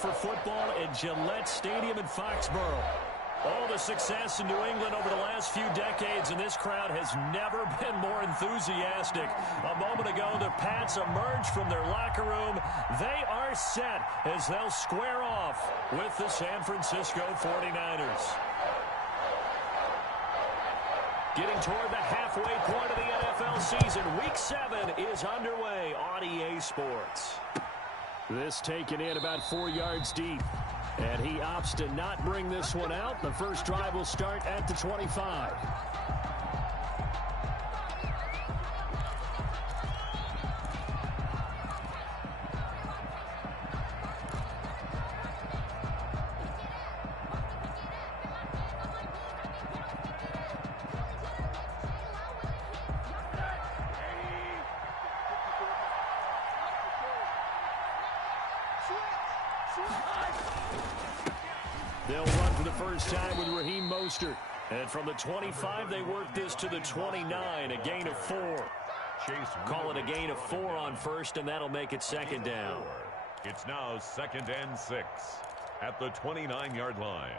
for football at Gillette Stadium in Foxborough. All the success in New England over the last few decades, and this crowd has never been more enthusiastic. A moment ago, the Pats emerged from their locker room. They are set as they'll square off with the San Francisco 49ers. Getting toward the halfway point of the NFL season, Week 7 is underway on EA Sports. This taken in about 4 yards deep. And he opts to not bring this one out. The first drive will start at the 25. They'll run for the first time with Raheem Mostert. And from the 25, they work this to the 29, a gain of 4. Call it a gain of 4 on first, and that'll make it second down. It's now 2nd and 6 at the 29-yard line.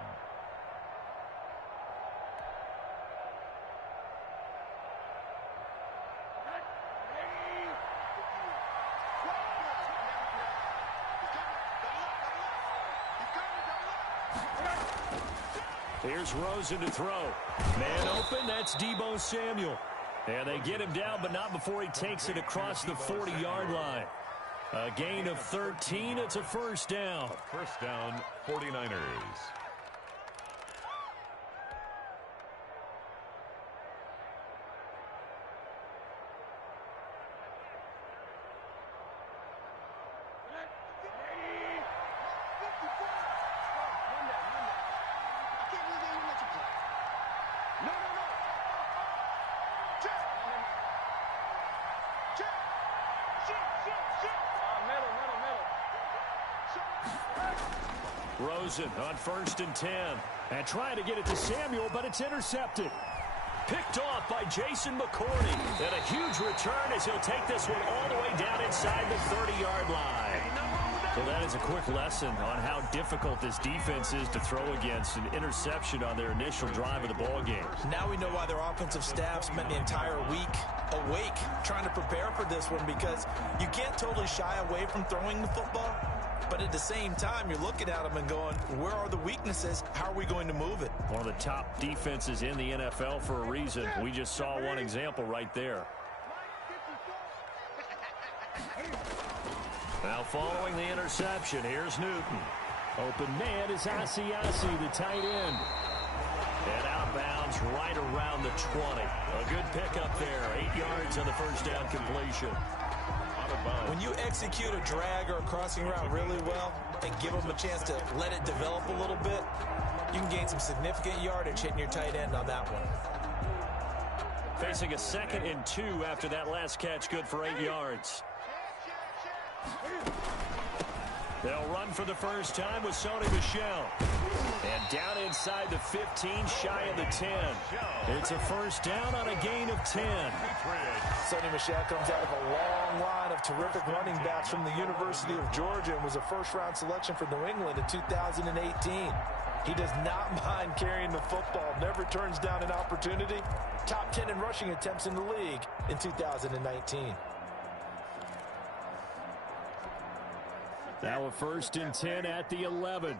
Here's Rosen to throw. Man open, that's Deebo Samuel. And they get him down, but not before he takes it across the 40-yard line. A gain of 13, it's a first down. First down, 49ers. Rosen on 1st and 10. And trying to get it to Samuel, but it's intercepted. Picked off by Jason McCourty. And a huge return as he'll take this one all the way down inside the 30-yard line. So that is a quick lesson on how difficult this defense is to throw against. An interception on their initial drive of the ball game. Now we know why their offensive staff spent the entire week awake trying to prepare for this one, because you can't totally shy away from throwing the football. But at the same time, you're looking at them and going, where are the weaknesses? How are we going to move it? One of the top defenses in the NFL for a reason. We just saw one example right there. Now following the interception, here's Newton. Open man is Asiasi, the tight end. And outbounds right around the 20. A good pickup there. 8 yards on the first down completion. When you execute a drag or a crossing route really well and give them a chance to let it develop a little bit, you can gain some significant yardage hitting your tight end on that one. Facing a 2nd and 2 after that last catch, good for 8 yards. They'll run for the first time with Sony Michel. And down inside the 15, shy of the 10. It's a first down on a gain of 10. Sony Michel comes out of a long line of terrific running backs from the University of Georgia and was a first-round selection for New England in 2018. He does not mind carrying the football, never turns down an opportunity. Top 10 in rushing attempts in the league in 2019. Now a 1st and 10 at the 11.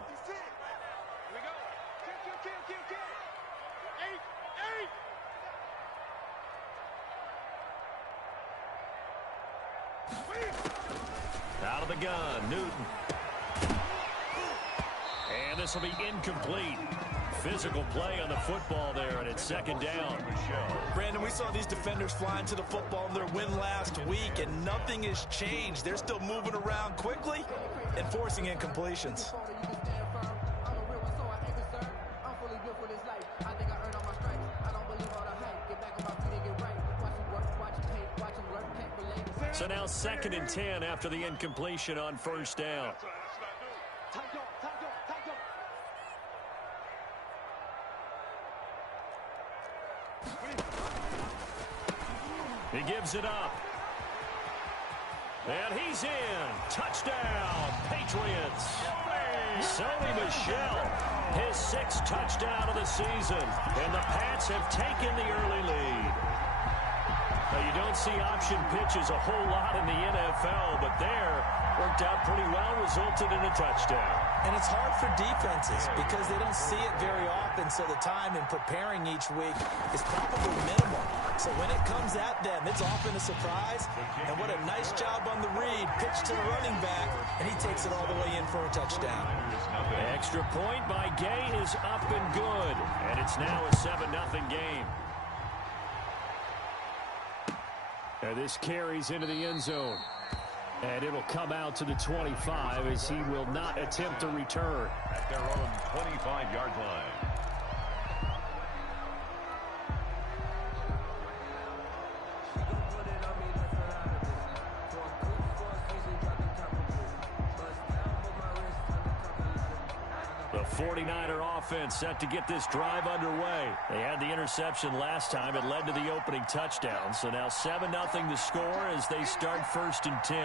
Out of the gun, Newton. And this will be incomplete. Physical play on the football there, and it's 2nd down. Brandon, we saw these defenders flying to the football in their win last week, and nothing has changed. They're still moving around quickly and forcing incompletions. So now 2nd and 10 after the incompletion on first down. He gives it up. And he's in. Touchdown, Patriots. Sony Michel, his 6th touchdown of the season. And the Pats have taken the early lead. Now, you don't see option pitches a whole lot in the NFL, but there worked out pretty well, resulted in a touchdown. And it's hard for defenses because they don't see it very often, so the time in preparing each week is probably minimal. So when it comes at them, it's often a surprise. And what a nice job on the read. Pitch to the running back, and he takes it all the way in for a touchdown. The extra point by Gay is up and good. And it's now a 7-0 game. And this carries into the end zone. And it'll come out to the 25 as he will not attempt to return. At their own 25-yard line. The 49er offense set to get this drive underway. They had the interception last time. It led to the opening touchdown. So now 7-0 the score as they start 1st and 10.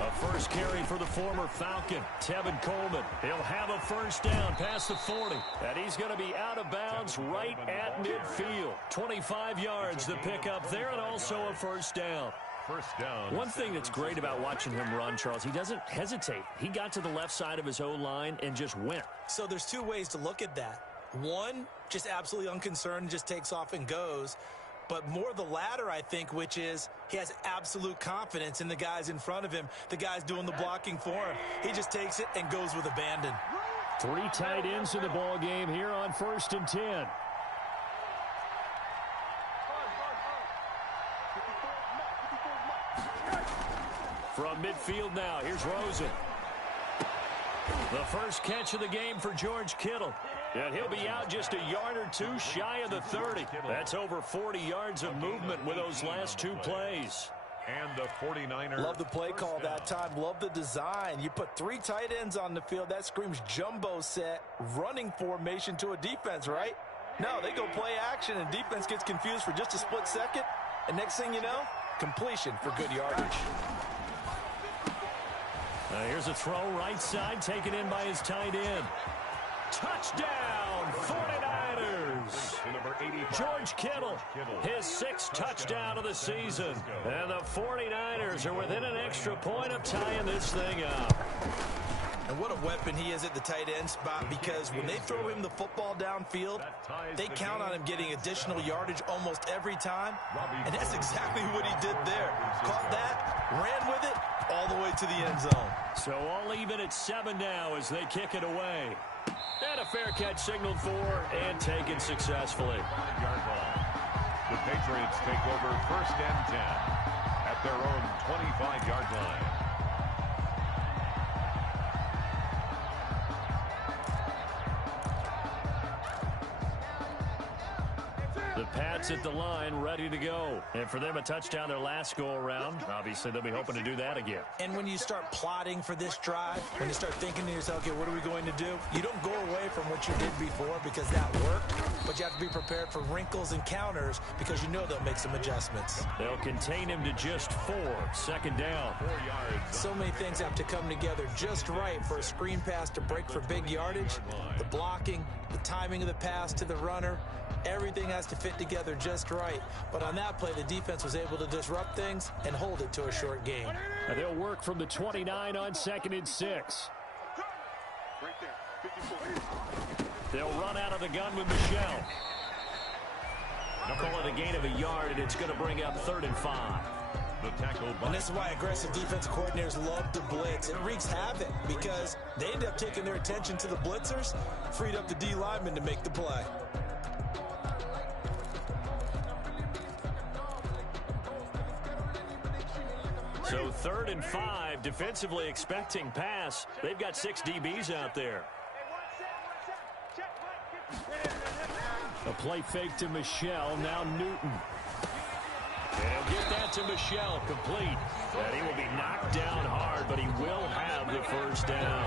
A first carry for the former Falcon, Tevin Coleman. He'll have a first down past the 40. And he's going to be out of bounds right at midfield. 25 yards the pickup there, and also a first down. First down. One thing that's great about watching him run, Charles, he doesn't hesitate. He got to the left side of his O-line and just went. So there's 2 ways to look at that. One, just absolutely unconcerned, just takes off and goes. But more the latter, I think, which is he has absolute confidence in the guys in front of him, the guys doing the blocking for him. He just takes it and goes with abandon. 3 tight ends in the ball game here on 1st and 10. From midfield now, here's Rosen. The first catch of the game for George Kittle. And he'll be out just a yard or 2 shy of the 30. That's over 40 yards of movement with those last 2 plays. And the 49ers. Love the play call that time. Love the design. You put 3 tight ends on the field. That screams jumbo set, running formation to a defense, right? No, they go play action, and defense gets confused for just a split second. And next thing you know, completion for good yardage. Here's a throw right side, taken in by his tight end. Touchdown, 49ers. George Kittle, his 6th touchdown of the season. And the 49ers are within an extra point of tying this thing up. And what a weapon he is at the tight end spot, because when they throw him the football downfield, they count on him getting additional yardage almost every time. And that's exactly what he did there. Caught that, ran with it, all the way to the end zone. So all even at 7 now as they kick it away. And a fair catch signaled for and taken successfully. The Patriots take over 1st and 10 at their own 25-yard line. The Pats at the line, ready to go. And for them, a touchdown their last go-around. Obviously, they'll be hoping to do that again. And when you start plotting for this drive, when you start thinking to yourself, okay, what are we going to do? You don't go away from what you did before because that worked, but you have to be prepared for wrinkles and counters because you know they'll make some adjustments. They'll contain him to just 4. 2nd down. 4 yards. So many things have to come together just right for a screen pass to break for big yardage. The blocking, the timing of the pass to the runner, everything has to fit together just right. But on that play, the defense was able to disrupt things and hold it to a short gain. And they'll work from the 29 on 2nd and 6. They'll run out of the gun with Michel. They'll call it a gain of a yard, and it's going to bring up 3rd and 5. The tackle. And this is why aggressive defensive coordinators love to blitz. It wreaks havoc because they end up taking their attention to the blitzers, freed up the D lineman to make the play. So 3rd and 5, defensively expecting pass. They've got 6 DBs out there. A play fake to Michel, now Newton. And he'll get that to Michel, complete. And he will be knocked down hard, but he will have the first down.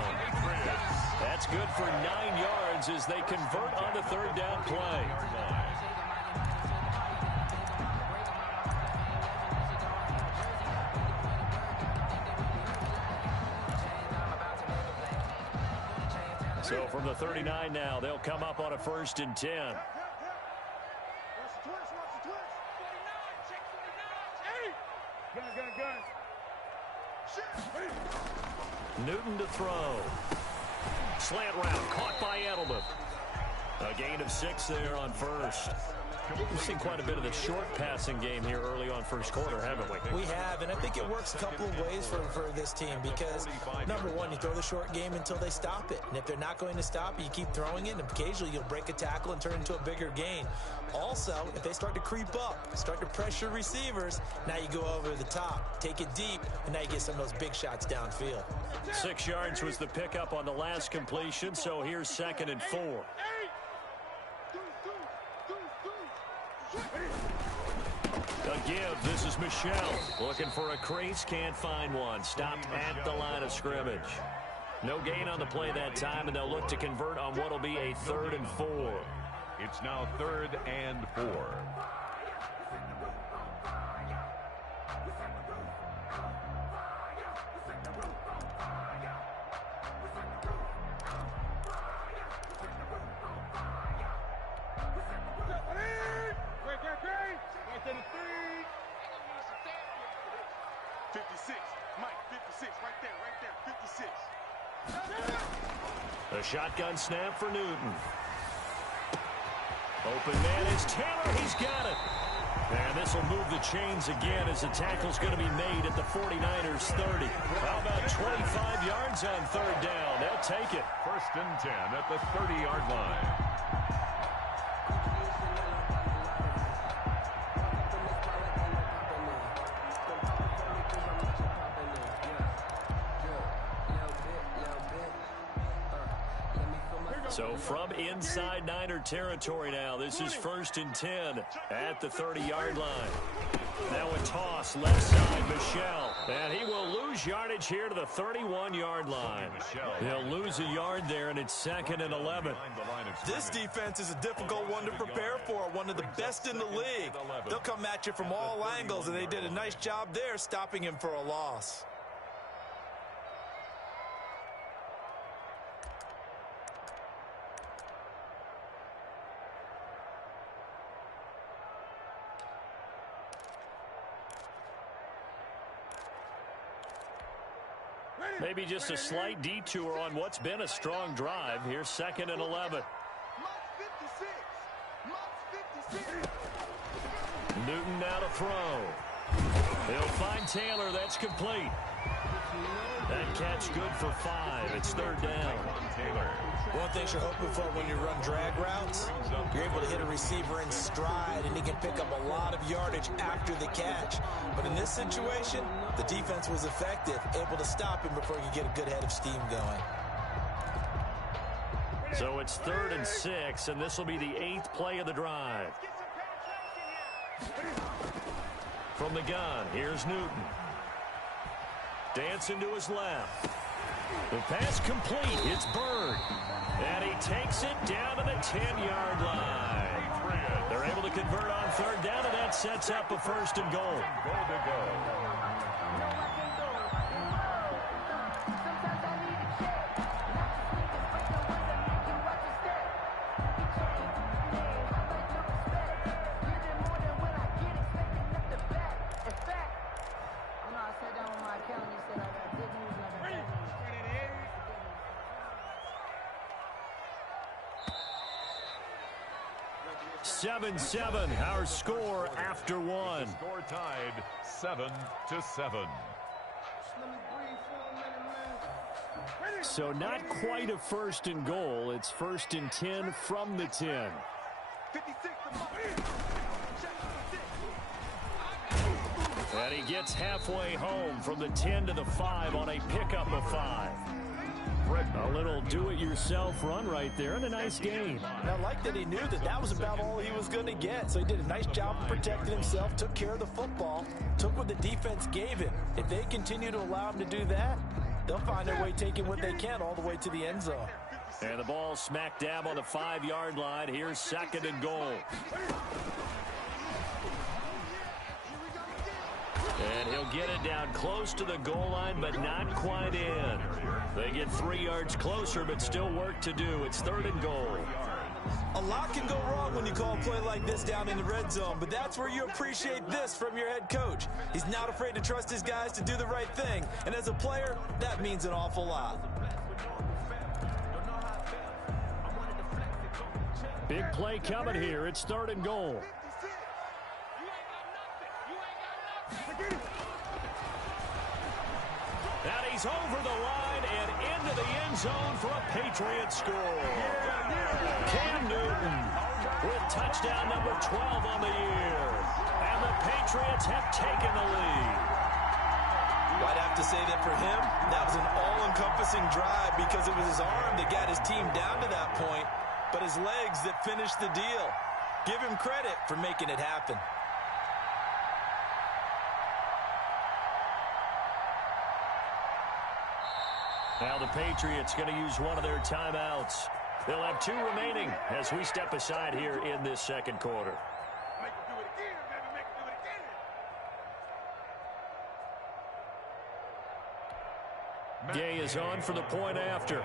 That's good for 9 yards as they convert on the 3rd down play. So from the 39 now, they'll come up on a 1st and 10. Newton to throw. Slant route caught by Edelman. A gain of 6 there on 1st. We've seen quite a bit of the short passing game here early on 1st quarter, haven't we? We have, and I think it works a couple of ways for this team because, number one, you throw the short game until they stop it. And if they're not going to stop it, you keep throwing it, and occasionally you'll break a tackle and turn it into a bigger gain. Also, if they start to creep up, start to pressure receivers, now you go over the top, take it deep, and now you get some of those big shots downfield. 6 yards was the pickup on the last completion, so here's 2nd and 4. A give. This is Michelle. Looking for a crease. Can't find one. Stopped at the line of scrimmage. No gain on the play that time, and they'll look to convert on what will be a 3rd and 4. It's now 3rd and 4. A shotgun snap for Newton. Open man is Taylor. He's got it. And this will move the chains again as the tackle's going to be made at the 49ers 30. How about 25 yards on 3rd down? They'll take it. 1st and 10 at the 30-yard line. So from inside Niner territory now, this is 1st and 10 at the 30-yard line. Now a toss left side, Michelle. And he will lose yardage here to the 31-yard line. He'll lose a yard there, and it's 2nd and 11. This defense is a difficult one to prepare for, one of the best in the league. They'll come at you from all angles, and they did a nice job there stopping him for a loss. Maybe just a slight detour on what's been a strong drive. Here's 2nd and 11. Newton now to throw. He'll find Taylor. That's complete. That catch good for 5. It's 3rd down. One thing you're hoping for when you run drag routes, you're able to hit a receiver in stride, and he can pick up a lot of yardage after the catch. But in this situation, the defense was effective, able to stop him before he could get a good head of steam going. So it's 3rd and 6, and this will be the 8th play of the drive. From the gun, here's Newton. Dancing to his left. The pass complete. It's Bird. And he takes it down to the 10-yard line. They're able to convert on 3rd down, and that sets up a 1st and goal. Goal to go. Seven, our score after one. Score tied 7-7. So not quite a 1st and goal. It's 1st and 10 from the 10. And he gets halfway home from the 10 to the 5 on a pickup of 5. A little do-it-yourself run right there and a nice game. And I like that he knew that that was about all he was going to get. So he did a nice job of protecting himself, took care of the football, took what the defense gave him. If they continue to allow him to do that, they'll find their way taking what they can all the way to the end zone. And the ball smack dab on the 5-yard line. Here's 2nd and goal. And he'll get it down close to the goal line, but not quite in. They get 3 yards closer, but still work to do. It's 3rd and goal. A lot can go wrong when you call a play like this down in the red zone, but that's where you appreciate this from your head coach. He's not afraid to trust his guys to do the right thing, and as a player, that means an awful lot. Big play coming here. It's 3rd and goal. And he's over the line and into the end zone for a Patriot score. Cam Newton with touchdown number 12 on the year. And the Patriots have taken the lead. I'd have to say that for him, that was an all-encompassing drive because it was his arm that got his team down to that point, but his legs that finished the deal. Give him credit for making it happen. Now the Patriots going to use one of their timeouts. They'll have 2 remaining as we step aside here in this second quarter. Gay is on for the point after.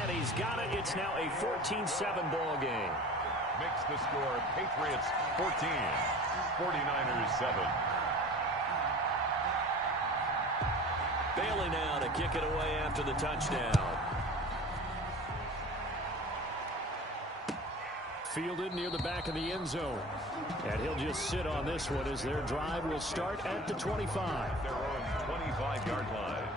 And he's got it. It's now a 14-7 ball game. Makes the score Patriots 14, 49ers 7. Bailey now to kick it away after the touchdown. Fielded near the back of the end zone. And he'll just sit on this one as their drive will start at the 25. Their own 25-yard line.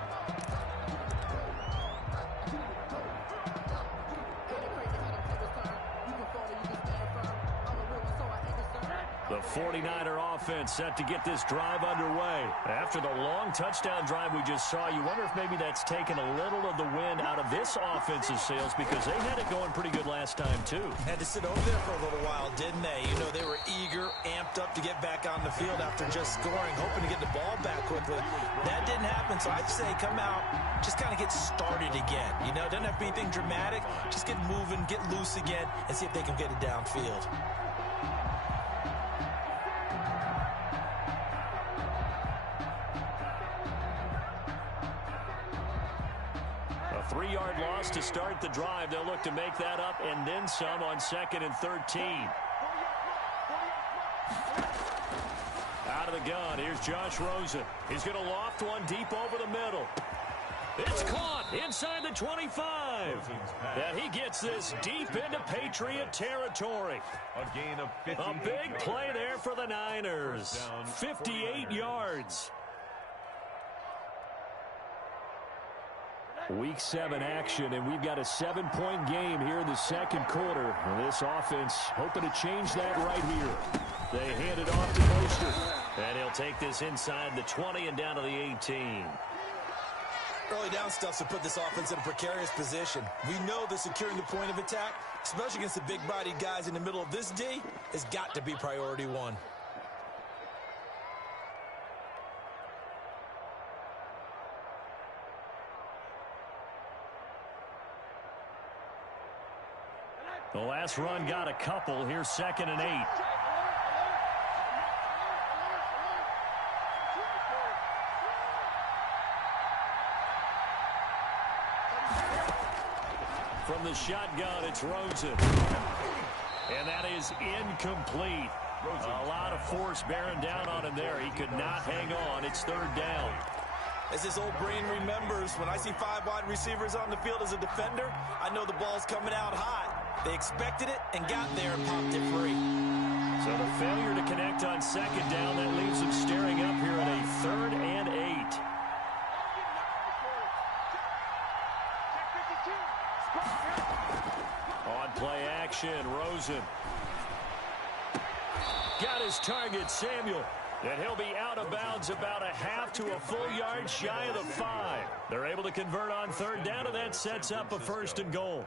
The 49er offense set to get this drive underway. After the long touchdown drive we just saw, you wonder if maybe that's taken a little of the wind out of this offensive sails because they had it going pretty good last time, too. Had to sit over there for a little while, didn't they? You know, they were eager, amped up to get back on the field after just scoring, hoping to get the ball back quickly. That didn't happen, so I'd say come out, just kind of get started again. You know, doesn't have to be anything dramatic. Just get moving, get loose again, and see if they can get it downfield. A 3-yard loss to start the drive. They'll look to make that up and then some on 2nd and 13. Out of the gun, here's Josh Rosen. He's going to loft one deep over the middle. It's caught inside the 25. And he gets this deep into Patriot territory. A gain of 58 A big play there for the Niners. 58 yards. Week 7 action, and we've got a 7-point game here in the second quarter. This offense hoping to change that right here. They hand it off to Mostert. And he'll take this inside the 20 and down to the 18. Early down stuff to put this offense in a precarious position. We know that securing the point of attack, especially against the big-bodied guys in the middle of this D, has got to be priority 1. The last run got a couple. Here's 2nd and 8. From the shotgun, it's Rosen. And that is incomplete. A lot of force bearing down on him there. He could not hang on. It's 3rd down. As his old brain remembers, when I see 5 wide receivers on the field as a defender, I know the ball's coming out hot. They expected it and got there and popped it free. So the failure to connect on 2nd down, that leaves them staring up here at a 3rd and 8. On play action, Rosen. Got his target, Samuel. And he'll be out of bounds about a half to a full yard shy of the 5. They're able to convert on 3rd down, and that sets up a 1st and goal.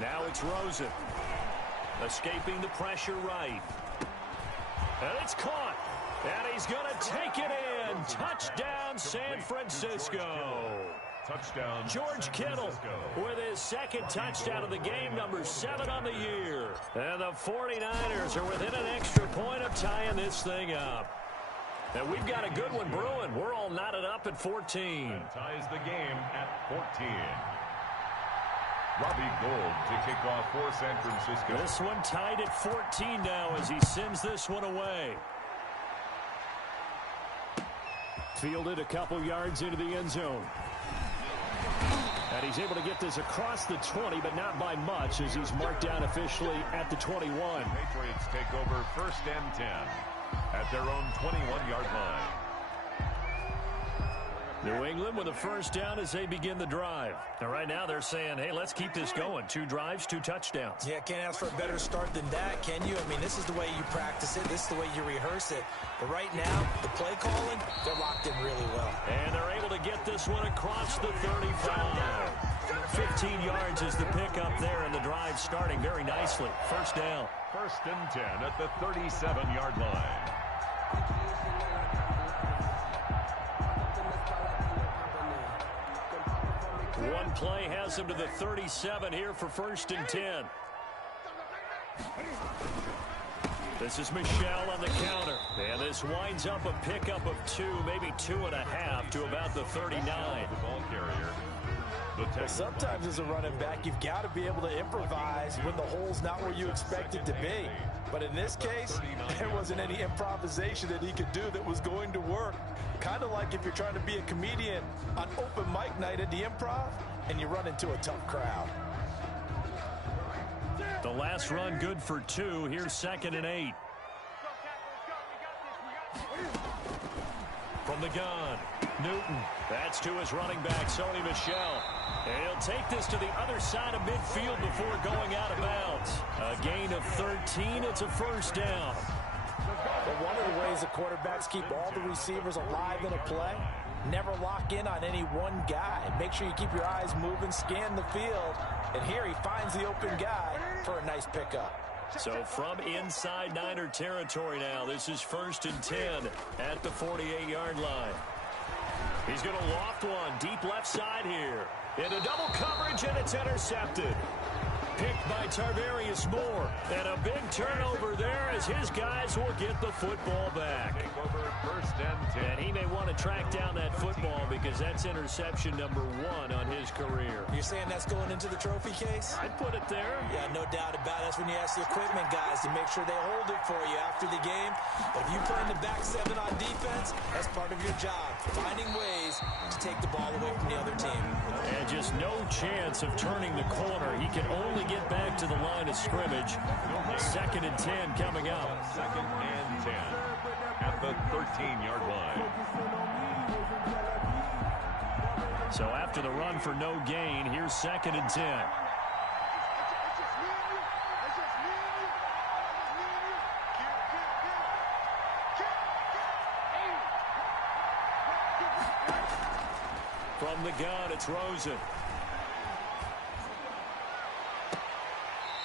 Now it's Rosen. Escaping the pressure right. And it's caught. And he's going to take it in. Touchdown, San Francisco. Touchdown, George Kittle with his second touchdown of the game, number 7 on the year. And the 49ers are within an extra point of tying this thing up. And we've got a good one brewing. We're all knotted up at 14. And ties the game at 14. Robbie Gould to kick off for San Francisco. This one tied at 14 now as he sends this one away. Fielded a couple yards into the end zone. And he's able to get this across the 20, but not by much as he's marked down officially at the 21. Patriots take over 1st and 10 at their own 21-yard line. New England with a first down as they begin the drive. And right now they're saying, hey, let's keep this going. 2 drives, 2 touchdowns. Yeah, can't ask for a better start than that, can you? I mean, this is the way you practice it. This is the way you rehearse it. But right now, the play calling, they're locked in really well. And they're able to get this one across the 35. 15 yards is the pickup there, and the drive starting very nicely. First down. 1st and 10 at the 37-yard line. One play has him to the 37 here for 1st and 10. This is Michel on the counter. And this winds up a pickup of 2, maybe 2.5 to about the 39. The ball carrier. Well, sometimes as a running back, you've got to be able to improvise when the hole's not where you expect it to be. But in this case, there wasn't any improvisation that he could do that was going to work. Kind of like if you're trying to be a comedian on open mic night at the Improv and you run into a tough crowd. The last run good for 2. Here's 2nd and 8. From the gun, Newton. That's to his running back, Sony Michel. And he'll take this to the other side of midfield before going out of bounds. A gain of 13. It's a first down. But one of the ways the quarterbacks keep all the receivers alive in a play, never lock in on any one guy. Make sure you keep your eyes moving, scan the field. And here he finds the open guy for a nice pickup. So from inside Niner territory now, this is 1st and 10 at the 48-yard line. He's going to loft one deep left side here. Into double coverage, and it's intercepted. Picked by Tarvarius Moore. And a big turnover there as his guys will get the football back. Take over 1st and 10. And he may want to track down that football because that's interception number 1 on his career. You're saying that's going into the trophy case? I'd put it there. Yeah, no doubt about it. That's when you ask the equipment guys to make sure they hold it for you after the game. But if you play in the back 7 on defense, that's part of your job. Finding ways to take the ball away from the other team. And just no chance of turning the corner. He can only get back to the line of scrimmage. 2nd and 10 coming up. 2nd and 10 at the 13-yard line. So after the run for no gain, here's 2nd and 10. From the gun, it's Rosen.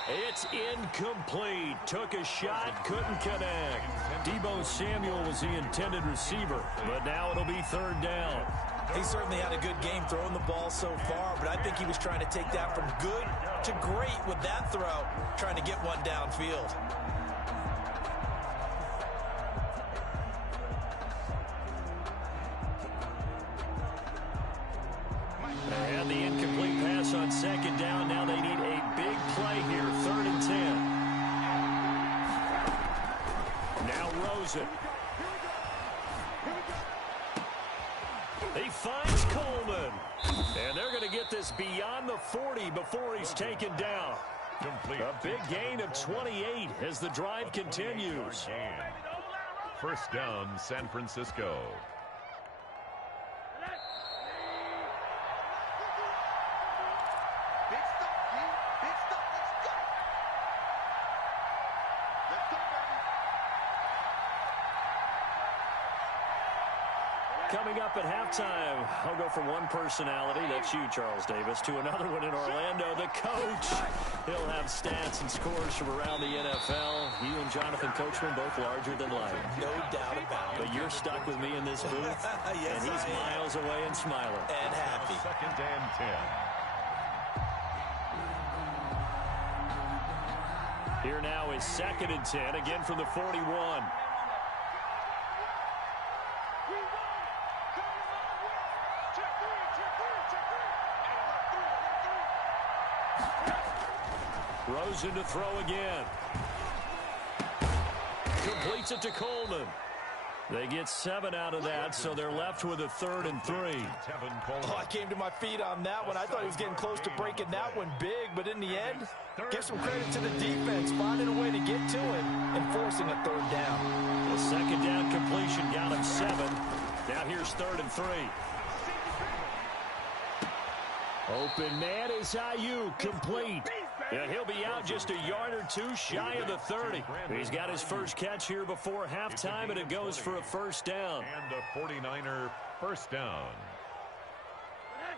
It's incomplete. Took a shot, couldn't connect. Deebo Samuel was the intended receiver, but now it'll be 3rd down. He certainly had a good game throwing the ball so far, but I think he was trying to take that from good to great with that throw, trying to get one downfield. And the incomplete pass on 2nd down. Now they need a big play here. 3rd and 10. Now Rosen. He finds Coleman. And they're going to get this beyond the 40 before he's taken down. Complete. A big gain of 28 as the drive continues. 1st down, San Francisco. coming up at halftime. I'll go from one personality, that's you, Charles Davis, to another one in Orlando, the coach. He'll have stats and scores from around the NFL. You and Jonathan Coachman both larger than life. No doubt about it. But you're stuck with me in this booth, yes, and he's miles away and smiling. And happy. 2nd and 10. Here now is 2nd and 10, again from the 41. Rosen to throw again. Completes it to Coleman. They get 7 out of that, so they're left with a 3rd and 3. Oh, I came to my feet on that one. I thought he was getting close to breaking that one big, but in the end, give some credit to the defense, finding a way to get to it and forcing a 3rd down. The 2nd down completion got him 7. Now here's 3rd and 3. Open man is Ayuk, complete. Yeah, he'll be out just a yard or two shy of the 30. He's got his first catch here before halftime, and it goes for a 1st down. And a 49er 1st down.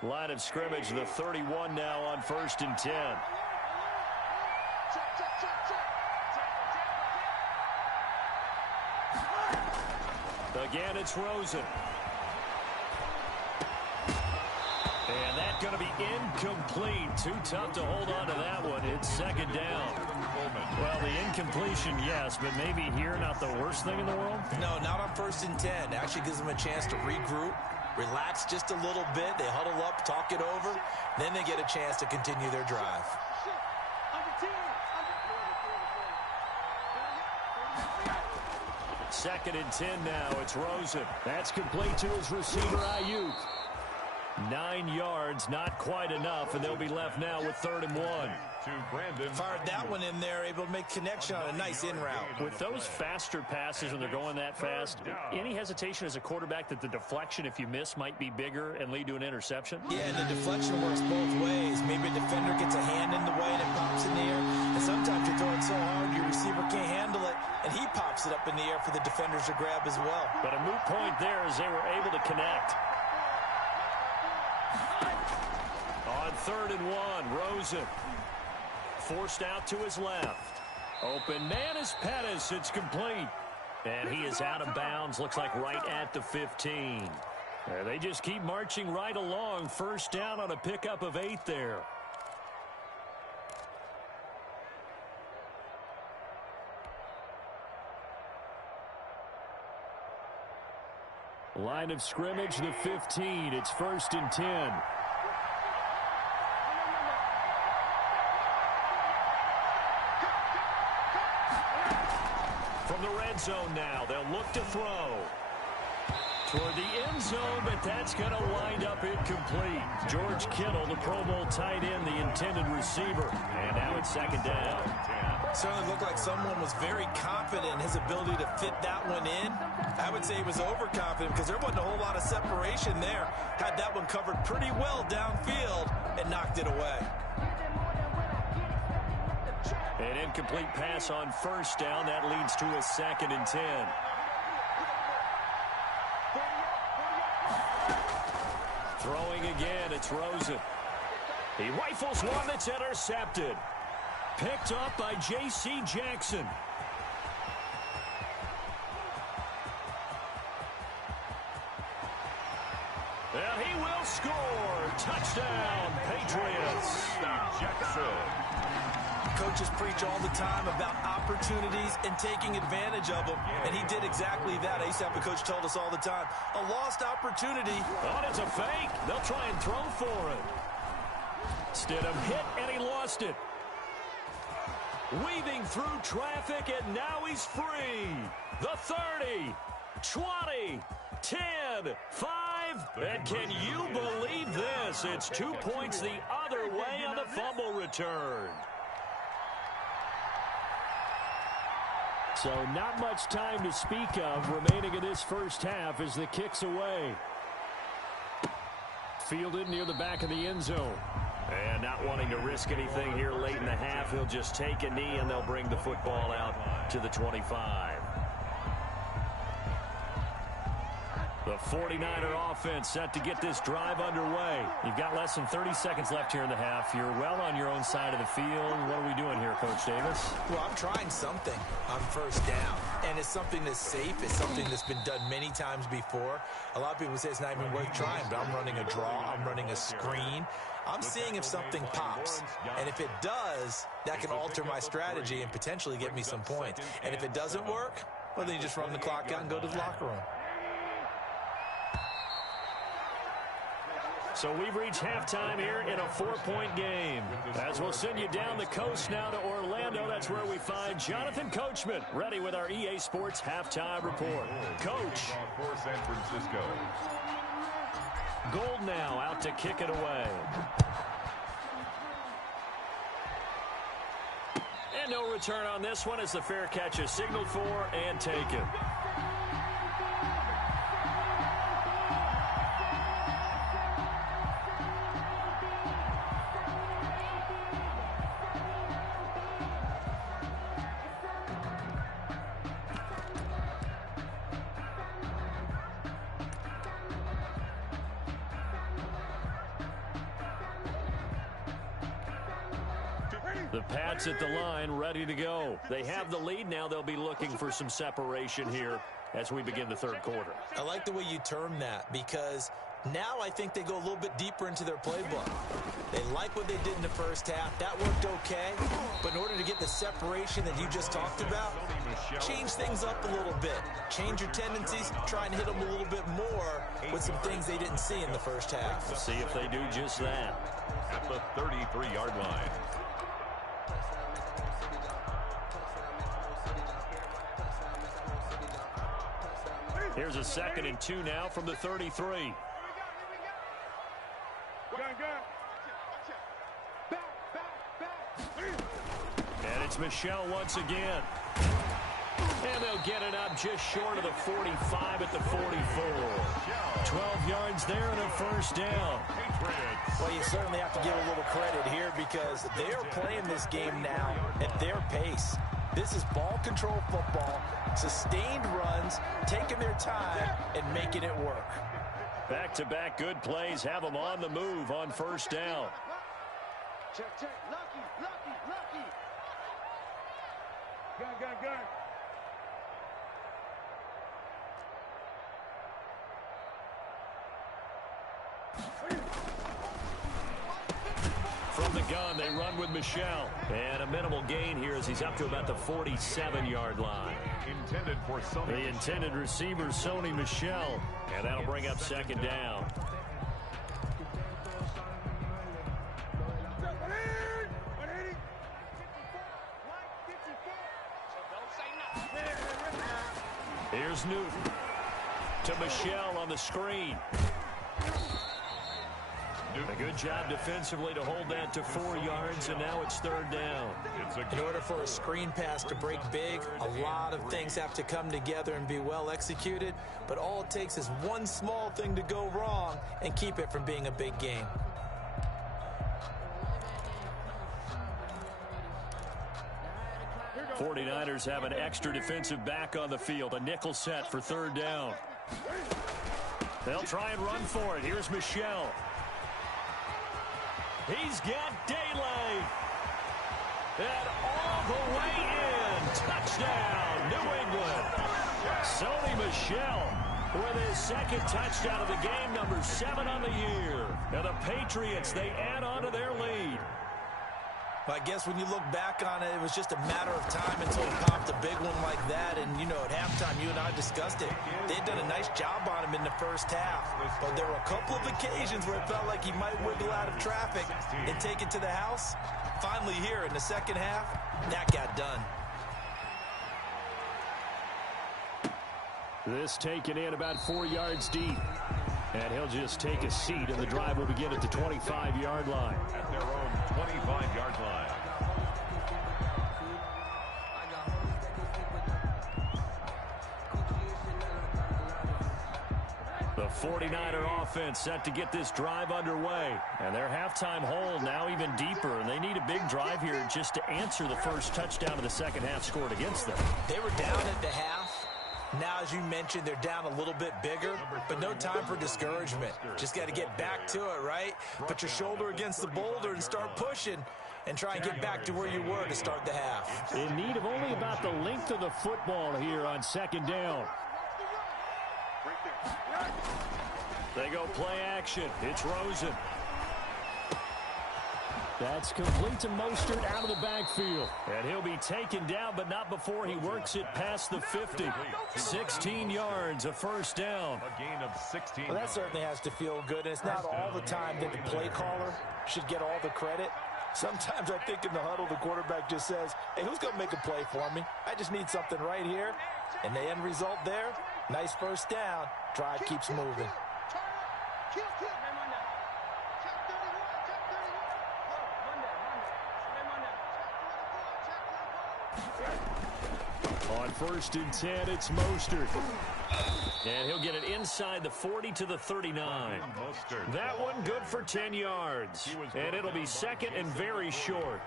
Line of scrimmage, the 31 now on 1st and 10. Again, it's Rosen. And that's going to be incomplete. Too tough to hold on to that one. It's 2nd down. Well, the incompletion, yes, but maybe here not the worst thing in the world? No, not on 1st and 10. Actually gives them a chance to regroup, relax just a little bit. They huddle up, talk it over. Then they get a chance to continue their drive. Second and 10 now. It's Rosen. That's complete to his receiver, Ayuk. 9 yards, not quite enough, and they'll be left now with 3rd and 1. Fired that one in there, able to make connection on a nice in route. With those faster passes when they're going that fast, any hesitation as a quarterback that the deflection, if you miss, might be bigger and lead to an interception? Yeah, and the deflection works both ways. Maybe a defender gets a hand in the way and it pops in the air. And sometimes you throw it so hard your receiver can't handle it, and he pops it up in the air for the defenders to grab as well. But a moot point there as they were able to connect. On 3rd and 1, Rosen. Forced out to his left. Open man is Pettis. It's complete. And he is out of bounds. Looks like right at the 15. They just keep marching right along. 1st down on a pickup of 8 there. Line of scrimmage, the 15. It's 1st and 10. From the red zone now, they'll look to throw. Toward the end zone, but that's going to wind up incomplete. George Kittle, the Pro Bowl tight end, the intended receiver. And now it's 2nd down. Certainly looked like someone was very confident in his ability to fit that one in. I would say he was overconfident because there wasn't a whole lot of separation there. Had that one covered pretty well downfield and knocked it away. An incomplete pass on 1st down. That leads to a 2nd and 10. Throwing again, it's Rosen. He rifles one that's intercepted. Picked up by J.C. Jackson. And he will score. Touchdown, Patriots. Jackson. Coaches preach all the time about opportunities and taking advantage of them, and he did exactly that. I used to have a coach told us all the time, a lost opportunity. Oh, it's a fake. They'll try and throw for it. Stidham hit, and he lost it. Weaving through traffic, and now he's free. The 30, 20, 10, 5, and can you believe this? It's 2 points the other way on the fumble return. So not much time to speak of remaining in this first half as the kick's away. Fielded near the back of the end zone. And not wanting to risk anything here late in the half, he'll just take a knee and they'll bring the football out to the 25. The 49er offense set to get this drive underway. You've got less than 30 seconds left here in the half. You're well on your own side of the field. What are we doing here, Coach Davis? Well, I'm trying something on first down, and it's something that's safe. It's something that's been done many times before. A lot of people say it's not even worth trying, but I'm running a draw. I'm running a screen. I'm seeing if something pops, and if it does, that can alter my strategy and potentially get me some points. And if it doesn't work, well, then you just run the clock out and go to the locker room. So we've reached halftime here in a 4-point game. As we'll send you down the coast now to Orlando, that's where we find Jonathan Coachman, ready with our EA Sports halftime report. Coach. For San Francisco. Gold now out to kick it away. And no return on this one as the fair catch is signaled for and taken. The Pats at the line, ready to go. They have the lead. Now they'll be looking for some separation here as we begin the third quarter. I like the way you term that, because now I think they go a little bit deeper into their playbook. They like what they did in the first half. That worked okay. But in order to get the separation that you just talked about, change things up a little bit. Change your tendencies. Try and hit them a little bit more with some things they didn't see in the first half. We'll see if they do just that. At the 33-yard line. Here's a 2nd and 2 now from the 33. And it's Michel once again. And they'll get it up just short of the 45 at the 44. 12 yards there and a first down. Well, you certainly have to give a little credit here because they are playing this game now at their pace. This is ball control football, sustained runs, taking their time, and making it work. Back-to-back good plays have them on the move on first down. Check. Lucky. Gun. From the gun, they run with Michel. And a minimal gain here as he's up to about the 47-yard line. Intended for Sony. The intended receiver, Sony Michel. And that'll bring up 2nd down. Here's Newton to Michel on the screen. A good job defensively to hold that to 4 yards, and now it's 3rd down. In order for a screen pass to break big, a lot of things have to come together and be well executed, but all it takes is one small thing to go wrong and keep it from being a big game. The 49ers have an extra defensive back on the field, a nickel set for 3rd down. They'll try and run for it. Here's Michel. He's got daylight. And all the way in. Touchdown, New England. Sony Michel with his 2nd touchdown of the game, number 7 on the year. And the Patriots, they add on to their lead. I guess when you look back on it, it was just a matter of time until it popped a big one like that. And, you know, at halftime, you and I discussed it. They had done a nice job on him in the first half. But there were a couple of occasions where it felt like he might wiggle out of traffic and take it to the house. Finally here in the second half, that got done. This taken in about 4 yards deep. And he'll just take a seat, and the drive will begin at the 25-yard line. At their own 25-yard line. The 49er offense set to get this drive underway. And their halftime hole now even deeper, and they need a big drive here just to answer the first touchdown of the second half scored against them. They were down at the half. Now, as you mentioned, they're down a little bit bigger, but no time for discouragement. Just got to get back to it, right? Put your shoulder against the boulder and start pushing and try and get back to where you were to start the half. In need of only about the length of the football here on second down. They go play action. It's Rosen. That's complete to Mostert out of the backfield. And he'll be taken down, but not before he works it past the 50. 16 yards, a first down. A gain of 16. Well, that certainly has to feel good, and it's not all the time that the play caller should get all the credit. Sometimes I think in the huddle, the quarterback just says, hey, who's going to make a play for me? I just need something right here. And the end result there, nice first down. Drive keeps moving. On 1st and 10, it's Mostert. And he'll get it inside the 40 to the 39. That one good for 10 yards. And it'll be second and very short.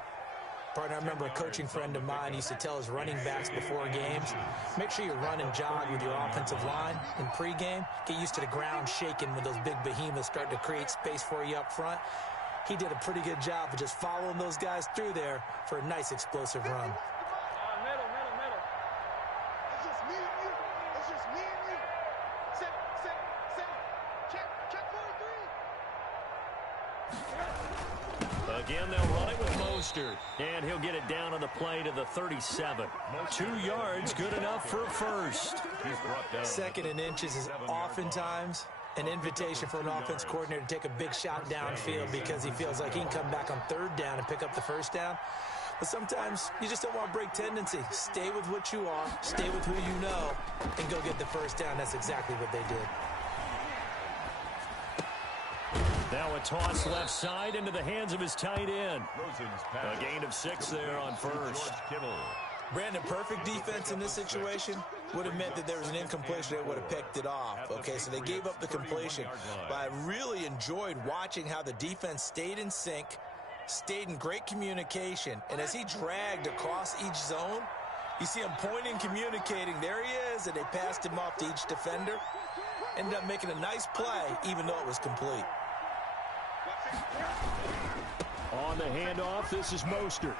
Partner, I remember a coaching friend of mine used to tell his running backs before games, make sure you run and jog with your offensive line in pregame. Get used to the ground shaking when those big behemoths start to create space for you up front. He did a pretty good job of just following those guys through there for a nice explosive run. Again, they'll run it with Mostert. And he'll get it down on the play to the 37. 2 yards, good enough for a first. Second and inches is oftentimes an invitation for an offense coordinator to take a big shot downfield because he feels like he can come back on 3rd down and pick up the first down. But sometimes you just don't want to break tendency. Stay with what you are, stay with who you know, and go get the first down. That's exactly what they did. Now a toss left side into the hands of his tight end. A gain of 6 there on first. Brandon, perfect defense in this situation would have meant that there was an incompletion that would have picked it off. Okay, so they gave up the completion. But I really enjoyed watching how the defense stayed in sync, stayed in great communication. And as he dragged across each zone, you see him pointing, communicating. There he is, and they passed him off to each defender. Ended up making a nice play, even though it was complete. On the handoff, this is Mostert.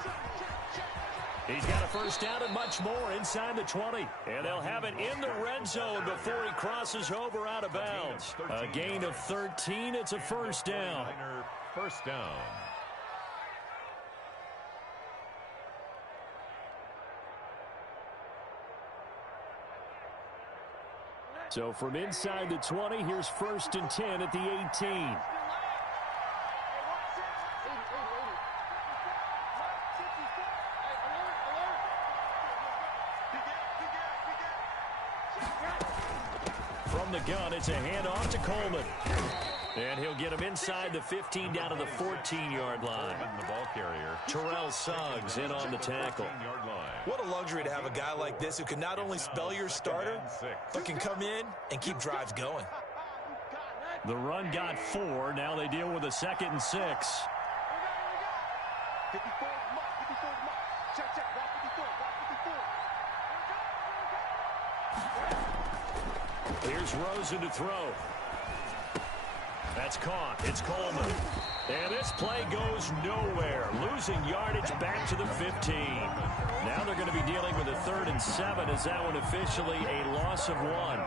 He's got a first down and much more inside the 20. And they'll have it in the red zone before he crosses over out of bounds. A gain of 13. It's a first down. First down. So from inside the 20, here's 1st and 10 at the 18. From the gun, it's a handoff to Coleman. And he'll get him inside the 15 down to the 14-yard line. The ball carrier. Terrell Suggs in on the tackle. What a luxury to have a guy like this who can not only spell your starter, but can come in and keep drives going. The run got 4. Now they deal with a 2nd and 6. Here's Rosen to throw. That's caught. It's Coleman. And this play goes nowhere. Losing yardage back to the 15. Now they're going to be dealing with a 3rd and 7 as that one officially a loss of 1.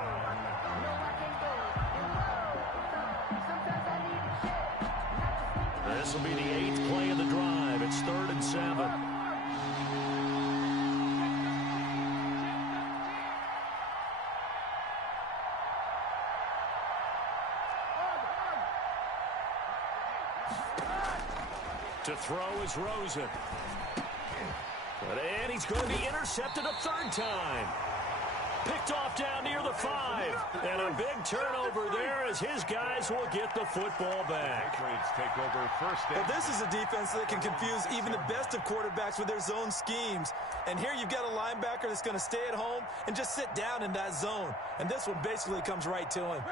This will be the 8th play of the drive. It's 3rd and 7. To throw is Rosen. And he's going to be intercepted a 3rd time. Picked off down near the 5. And a big turnover there as his guys will get the football back. Take over first down. Well, this is a defense that can confuse even the best of quarterbacks with their zone schemes. And here you've got a linebacker that's going to stay at home and just sit down in that zone. And this one basically comes right to him.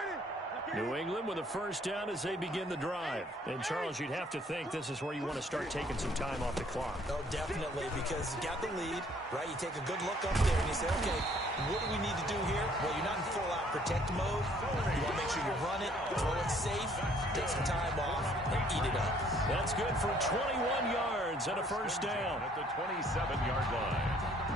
New England with a first down as they begin the drive. And, Charles, you'd have to think this is where you want to start taking some time off the clock. Oh, definitely, because you got the lead, right? You take a good look up there and you say, okay, what do we need to do here? Well, you're not in full-out protect mode. You want to make sure you run it, throw it safe, take some time off, and eat it up. That's good for 21 yards and a first down. At the 27-yard line.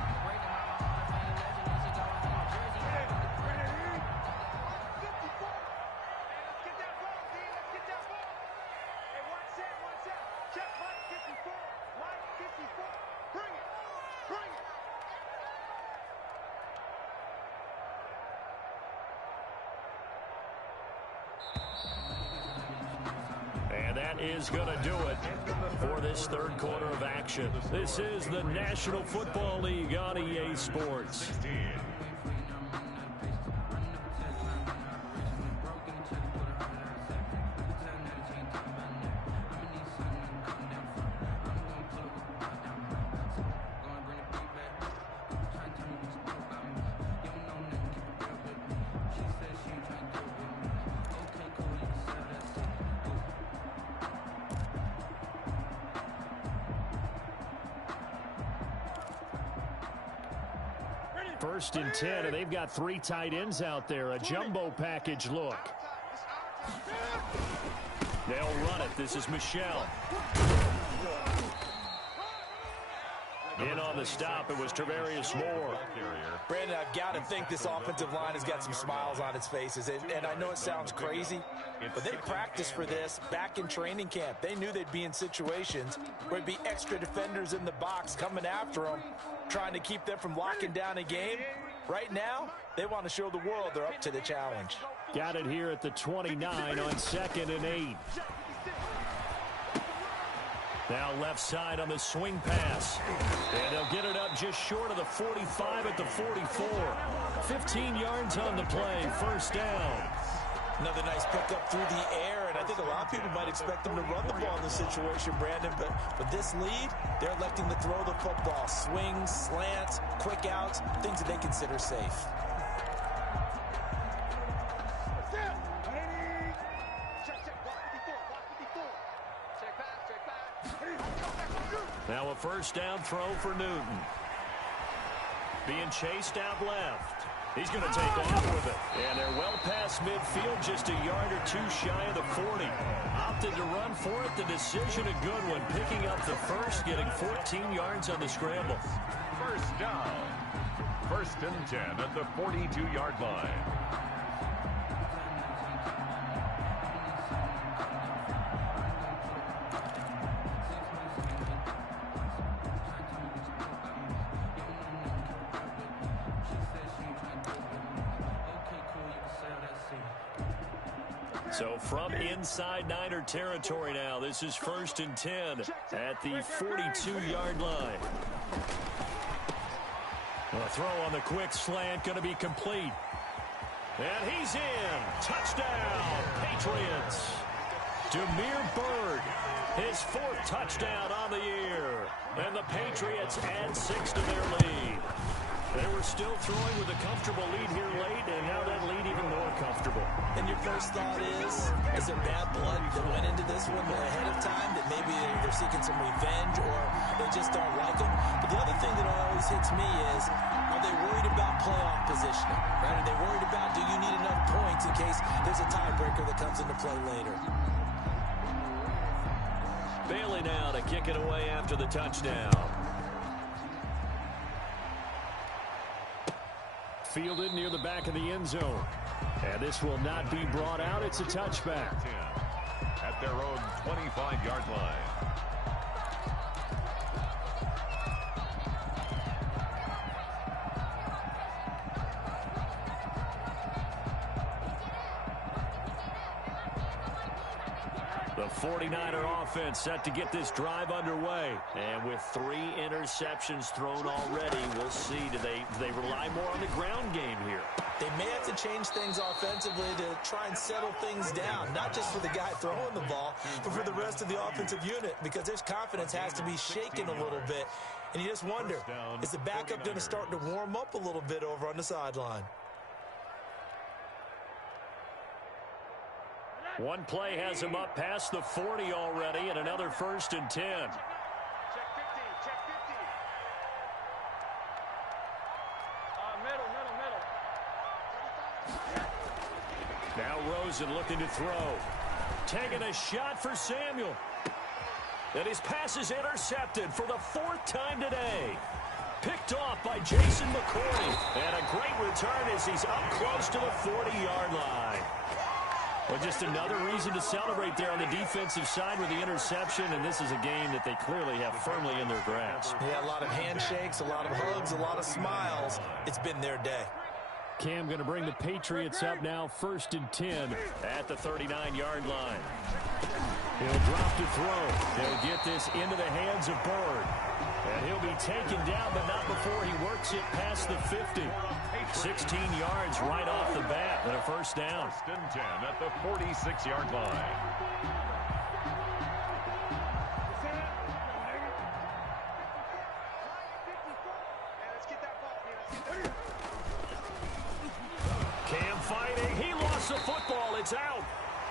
And that is going to do it for this third quarter of action. This is the National Football League on EA Sports. First and 10, and they've got 3 tight ends out there. A jumbo package look. They'll run it. This is Michelle. In on the stop, it was Tavarius Moore. Brandon, I've got to think this offensive line has got some smiles on its faces. And I know it sounds crazy, but they practiced for this back in training camp. They knew they'd be in situations where there'd be extra defenders in the box coming after them, trying to keep them from locking down a game. Right now, they want to show the world they're up to the challenge. Got it here at the 29 on 2nd and 8. Now left side on the swing pass. And they'll get it up just short of the 45 at the 44. 15 yards on the play. First down. Another nice pickup through the air, and I think a lot of people might expect them to run the ball in this situation, Brandon, but with this lead, they're electing to throw the football. Swings, slants, quick outs, things that they consider safe. Now a first down throw for Newton. Being chased out left. He's going to take off with it. And they're well past midfield, just a yard or two shy of the 40. Opted to run for it. The decision, a good one. Picking up the first, getting 14 yards on the scramble. First down. First and 10 at the 42-yard line. So from inside Niner territory now, this is first and 10 at the 42-yard line. A throw on the quick slant going to be complete. And he's in. Touchdown, Patriots. Demir Bird, his 4th touchdown on the year. And the Patriots add 6 to their lead. They were still throwing with a comfortable lead here late, and now that lead even more comfortable. And your first thought is there bad blood that went into this one ahead of time, that maybe they're seeking some revenge or they just don't like them? But the other thing that always hits me is, are they worried about playoff positioning? Right? Are they worried about, do you need enough points in case there's a tiebreaker that comes into play later? Bailey now to kick it away after the touchdown. Fielded near the back of the end zone. And this will not be brought out. It's a touchback. At their own 25-yard line. The 49er offense set to get this drive underway. And with 3 interceptions thrown already, we'll see. Do they rely more on the ground game here? They may have to change things offensively to try and settle things down, not just for the guy throwing the ball, but for the rest of the offensive unit, because their confidence has to be shaken a little bit. And you just wonder, is the backup going to start to warm up a little bit over on the sideline? One play has him up past the 40 already, and another 1st and 10. Check 50, check 50. Middle. Now Rosen looking to throw. Taking a shot for Samuel. And his pass is intercepted for the 4th time today. Picked off by Jason McCourty. And a great return as he's up close to the 40-yard line. Well, just another reason to celebrate there on the defensive side with the interception, and this is a game that they clearly have firmly in their grasp. Yeah, a lot of handshakes, a lot of hugs, a lot of smiles. It's been their day. Cam going to bring the Patriots up now, 1st and 10 at the 39-yard line. He'll drop to throw. He'll get this into the hands of Bird. And he'll be taken down, but not before he works it past the 50. 16 yards right off the bat and a 1st down. 1st and 10 at the 46-yard line. Cam fighting. He lost the football. It's out.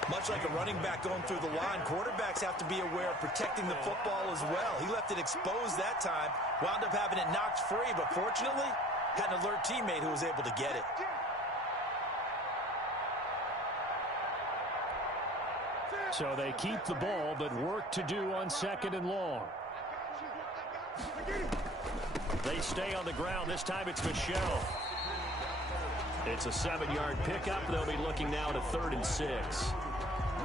Much like a running back going through the line, quarterbacks have to be aware of protecting the football as well. He left it exposed that time, wound up having it knocked free, but fortunately, had an alert teammate who was able to get it. So they keep the ball, but work to do on 2nd and long. They stay on the ground. This time it's Michel. It's a 7-yard pickup. They'll be looking now to 3rd and 6.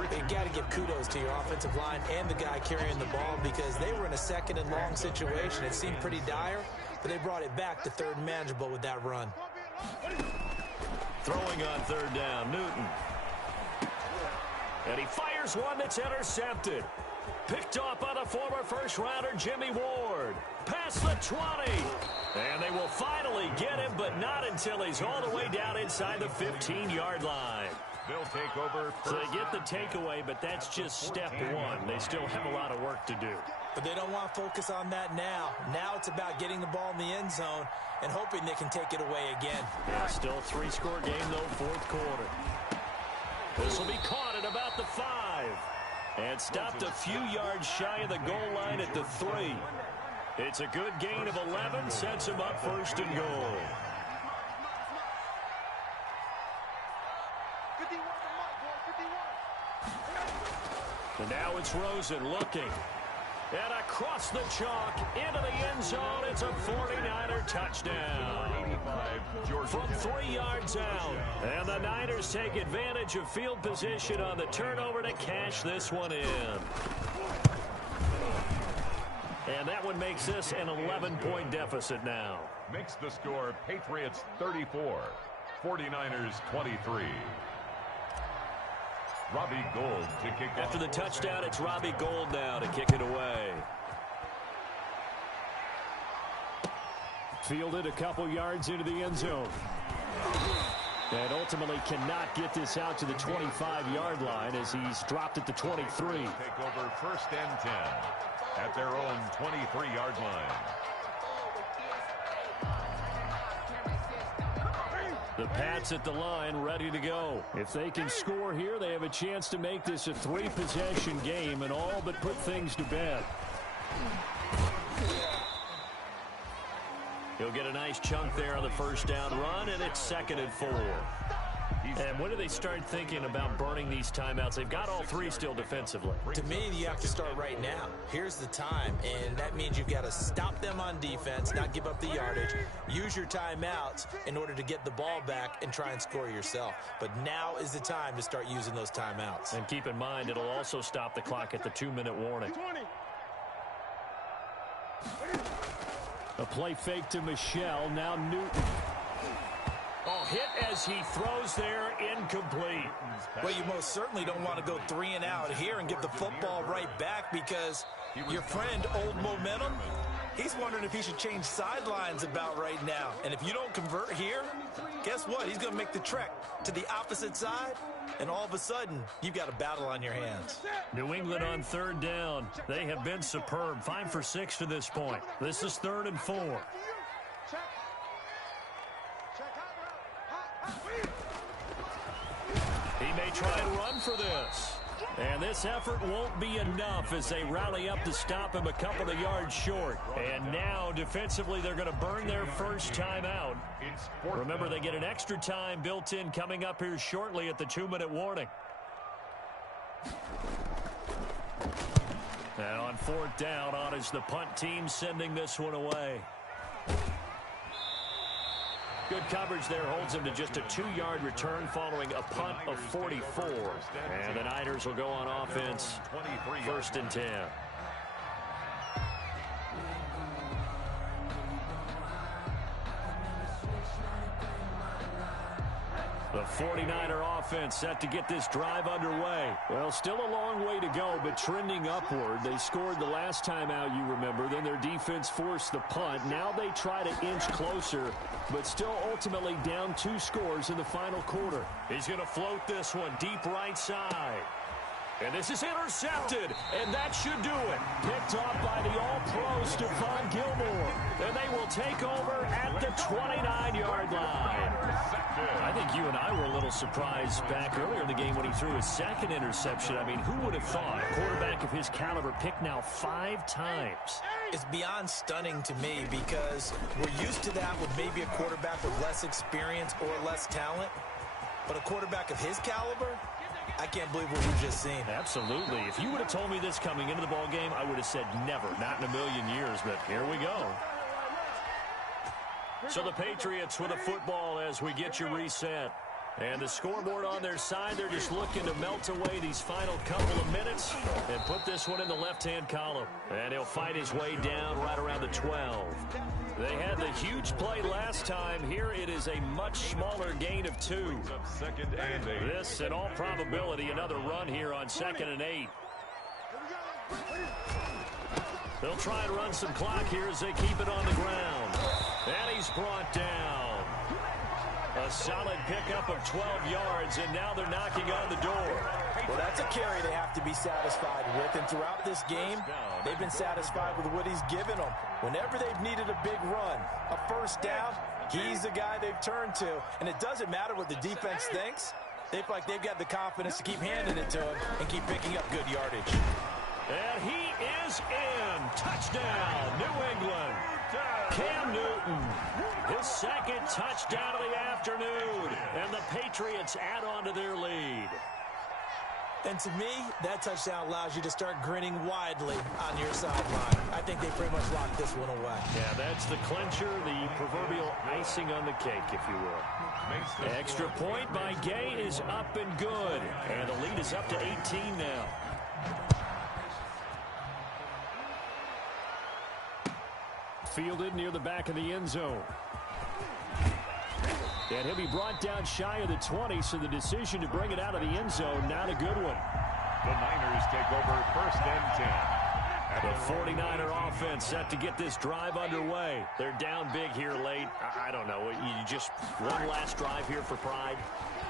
You've got to give kudos to your offensive line and the guy carrying the ball because they were in a 2nd and long situation. It seemed pretty dire, but they brought it back to 3rd and manageable with that run. Throwing on 3rd down, Newton. And he fires one that's intercepted. Picked off by the former 1st-rounder Jimmy Ward. Past the 20. And they will finally get him, but not until he's all the way down inside the 15-yard line. They'll take over. So they get the takeaway, but that's just step one. They still have a lot of work to do. But they don't want to focus on that now. Now it's about getting the ball in the end zone and hoping they can take it away again. Yeah, still a 3-score game, though, 4th quarter. This will be caught at about the 5. And stopped a few yards shy of the goal line at the 3. It's a good gain of 11, sets him up 1st and goal. And now it's Rosen looking. And across the chalk, into the end zone, it's a 49er touchdown. From 3 yards out. And the Niners take advantage of field position on the turnover to cash this one in. And that one makes this an 11-point deficit now. Makes the score Patriots 34, 49ers 23. Robbie Gould to kick off. After the touchdown, it's Robbie Gould now to kick it away. Fielded a couple yards into the end zone. And ultimately cannot get this out to the 25-yard line as he's dropped at the 23. Take over 1st and 10 at their own 23-yard line. The Pats at the line, ready to go. If they can score here, they have a chance to make this a 3-possession game and all but put things to bed. He'll get a nice chunk there on the 1st down run, and it's 2nd and 4. And when do they start thinking about burning these timeouts? They've got all 3 still defensively. To me, you have to start right now. Here's the time, and that means you've got to stop them on defense, not give up the yardage, use your timeouts in order to get the ball back and try and score yourself. But now is the time to start using those timeouts. And keep in mind, it'll also stop the clock at the 2-minute warning. A play fake to Michel, now Newton. Oh, hit as he throws there, incomplete. Well, you most certainly don't want to go 3 and out here and give the football right back because your friend, Old Momentum, he's wondering if he should change sidelines about right now. And if you don't convert here, guess what? He's going to make the trek to the opposite side, and all of a sudden, you've got a battle on your hands. New England on 3rd down. They have been superb. 5 for 6 to this point. This is 3rd and 4. He He may try and run for this. And this effort won't be enough as they rally up to stop him a couple of yards short. And now, defensively, they're going to burn their first time out. Remember, they get an extra time built in coming up here shortly at the 2-minute warning. And on 4th down, on is the punt team sending this one away. Good coverage there holds him to just a 2-yard return following a punt of 44. And the Niners will go on offense, 1st and 10. The 49er offense set to get this drive underway. Well, still a long way to go, but trending upward. They scored the last time out, you remember. Then their defense forced the punt. Now they try to inch closer, but still ultimately down 2 scores in the final quarter. He's going to float this one deep right side. And this is intercepted, and that should do it. Picked off by the All-Pro Stephon Gilmore. And they will take over at the 29-yard line. I think you and I were a little surprised back earlier in the game when he threw his 2nd interception. I mean, who would have thought a quarterback of his caliber picked now 5 times? It's beyond stunning to me because we're used to that with maybe a quarterback with less experience or less talent. But a quarterback of his caliber, I can't believe what we've just seen. Absolutely. If you would have told me this coming into the ball game, I would have said never, not in a million years, but here we go. So the Patriots with a football as we get you reset. And the scoreboard on their side, they're just looking to melt away these final couple of minutes and put this one in the left-hand column. And he'll fight his way down right around the 12. They had the huge play last time. Here it is a much smaller gain of 2. This, in all probability, another run here on 2nd and 8. They'll try and run some clock here as they keep it on the ground. And he's brought down. A solid pickup of 12 yards, and now they're knocking on the door. Well, that's a carry they have to be satisfied with, and throughout this game, they've been satisfied with what he's given them. Whenever they've needed a big run, a 1st down, he's the guy they've turned to. And it doesn't matter what the defense thinks. They feel like they've got the confidence to keep handing it to him and keep picking up good yardage. And he is in. Touchdown, New England. Cam Newton, his 2nd touchdown of the afternoon. And the Patriots add on to their lead. And to me, that touchdown allows you to start grinning widely on your sideline. I think they pretty much locked this one away. Yeah, that's the clincher, the proverbial icing on the cake, if you will. Extra point by Gay is up and good. And the lead is up to 18 now. Fielded near the back of the end zone. And he'll be brought down shy of the 20, so the decision to bring it out of the end zone, not a good one. The Niners take over 1st and 10. The 49er offense set to get this drive underway. They're down big here late. I don't know. You just one last drive here for pride.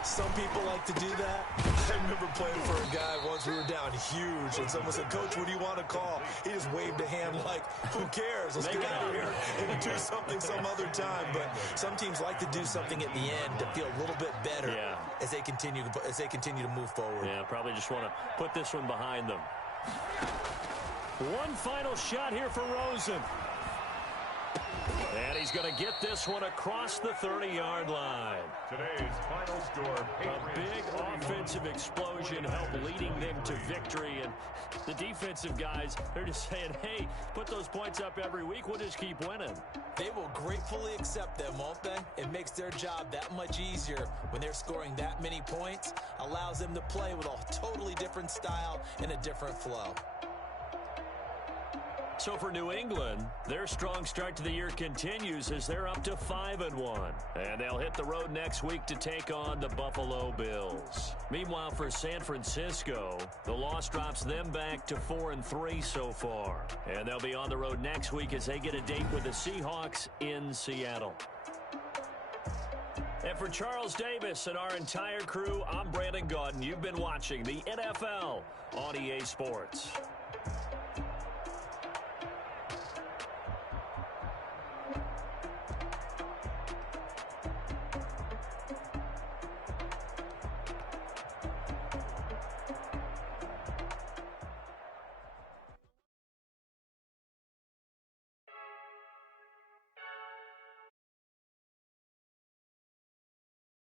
Some people like to do that. I remember playing for a guy once. We were down huge, and someone said, "Coach, what do you want to call?" He just waved a hand like, "Who cares? Let's get out of here and do something some other time." But some teams like to do something at the end to feel a little bit better as they continue to move forward. Yeah, probably just want to put this one behind them. One final shot here for Rosen. And he's going to get this one across the 30-yard line. Today's final score. A big offensive explosion helped leading them to victory. And the defensive guys, they're just saying, hey, put those points up every week. We'll just keep winning. They will gratefully accept them, won't they? It makes their job that much easier when they're scoring that many points. Allows them to play with a totally different style and a different flow. So for New England, their strong start to the year continues as they're up to 5-1. And they'll hit the road next week to take on the Buffalo Bills. Meanwhile, for San Francisco, the loss drops them back to 4-3 so far. And they'll be on the road next week as they get a date with the Seahawks in Seattle. And for Charles Davis and our entire crew, I'm Brandon Gaudin. You've been watching the NFL on EA Sports.